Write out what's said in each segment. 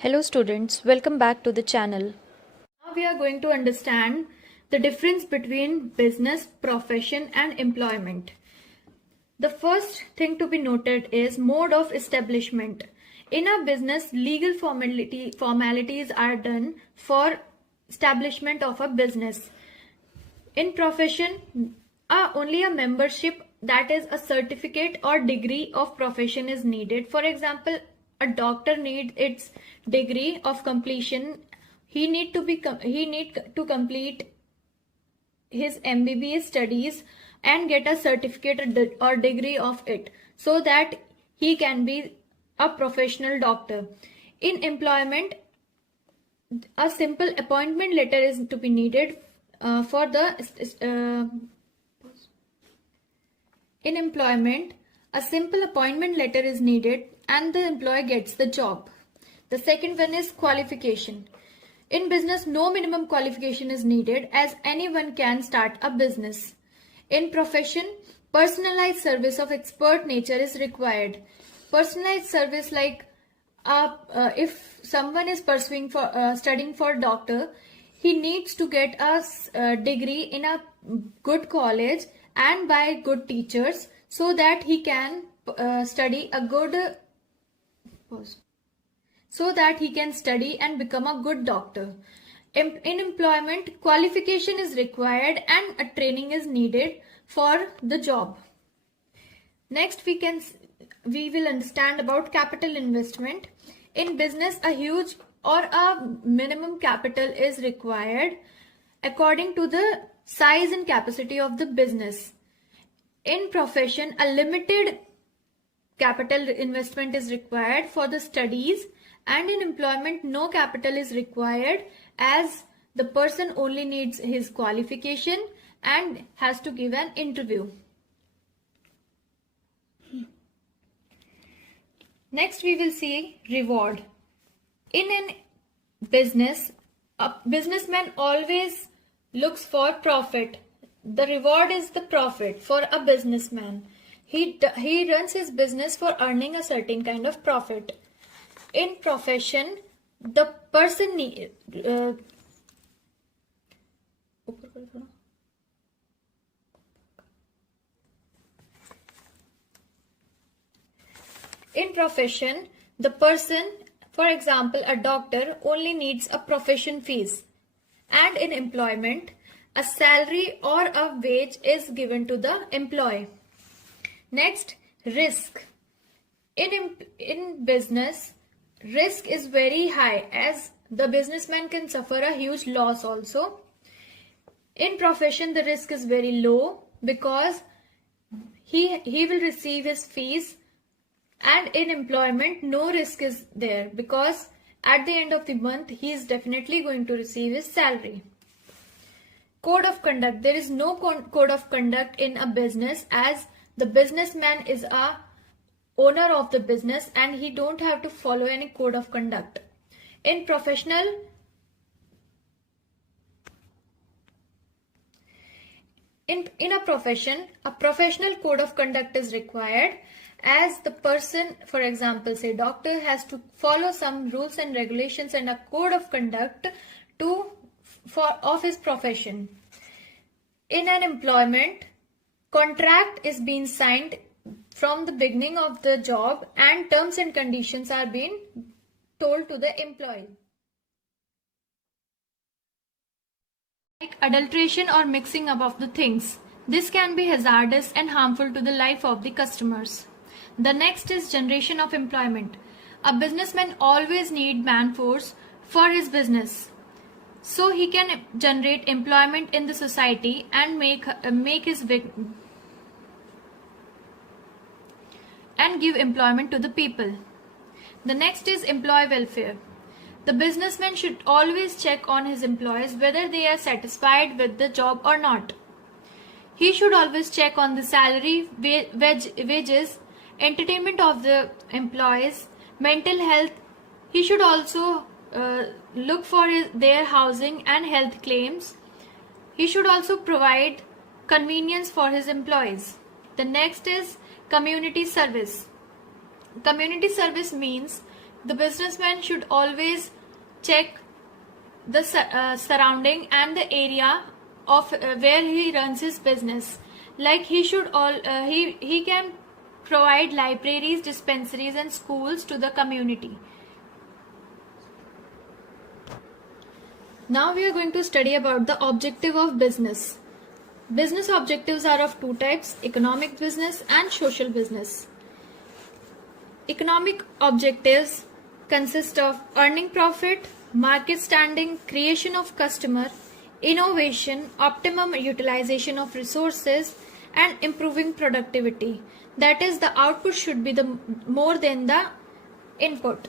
Hello students, welcome back to the channel. Now we are going to understand the difference between business, profession and employment. The first thing to be noted is mode of establishment. In a business, legal formalities are done for establishment of a business. In profession, only a membership, that is a certificate or degree of profession, is needed. For example, a doctor needs its degree of completion. He need to complete his MBBS studies and get a certificate or degree of it, so that he can be a professional doctor. In employment, a simple appointment letter is to be needed in employment. A simple appointment letter is needed and the employee gets the job. The second one is qualification. In business, no minimum qualification is needed, as anyone can start a business. In profession, personalized service of expert nature is required. Personalized service, like if someone is pursuing for studying for doctor, he needs to get a degree in a good college and by good teachers, so that he can study and become a good doctor. In employment, qualification is required and a training is needed for the job. Next, we will understand about capital investment. In business, a huge or a minimum capital is required according to the size and capacity of the business. In profession, a limited capital investment is required for the studies, and in employment, no capital is required, as the person only needs his qualification and has to give an interview. Next, we will see reward. In a business, a businessman always looks for profit. The reward is the profit for a businessman. He runs his business for earning a certain kind of profit. In profession, the person for example, a doctor only needs a profession fees, and in employment, a salary or a wage is given to the employee. Next, risk. In business, risk is very high, as the businessman can suffer a huge loss also. In profession, the risk is very low, because he will receive his fees, and in employment, no risk is there, because at the end of the month, he is definitely going to receive his salary. Code of conduct. There is no code of conduct in a business, as the businessman is a owner of the business and he don't have to follow any code of conduct. In a profession, a professional code of conduct is required, as the person, for example, say doctor, has to follow some rules and regulations and a code of conduct of his profession. In an employment, contract is being signed from the beginning of the job, and terms and conditions are being told to the employee. Like adulteration or mixing up of the things. This can be hazardous and harmful to the life of the customers. The next is generation of employment. A businessman always needs man-force for his business, so he can generate employment in the society and give employment to the people. The next is employee welfare. The businessman should always check on his employees whether they are satisfied with the job or not. He should always check on the salary, wages, entertainment of the employees, mental health. He should also look for their housing and health claims. He should also provide convenience for his employees. The next is community service. Community service means The businessman should always check the surrounding and the area of where he runs his business. Like he can provide libraries, dispensaries and schools to the community. Now we are going to study about the objective of business. Business objectives are of two types: economic business and social business. Economic objectives consist of earning profit, market standing, creation of customer, innovation, optimum utilization of resources, and improving productivity. That is, the output should be the more than the input.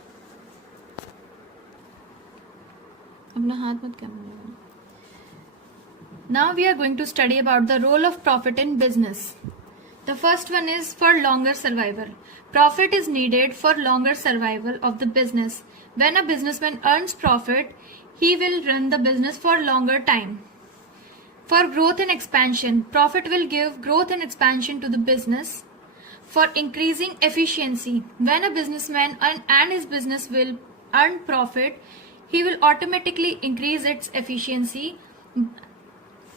Now we are going to study about the role of profit in business. The first one is for longer survival. Profit is needed for longer survival of the business. When a businessman earns profit, he will run the business for longer time. For growth and expansion, profit will give growth and expansion to the business. For increasing efficiency, when a businessman and his business will earn profit, he will automatically increase its efficiency.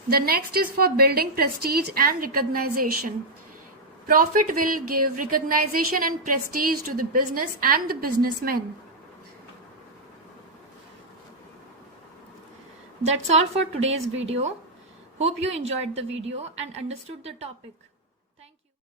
The next is for building prestige and recognition. Profit will give recognition and prestige to the business and the businessmen. That's all for today's video. Hope you enjoyed the video and understood the topic.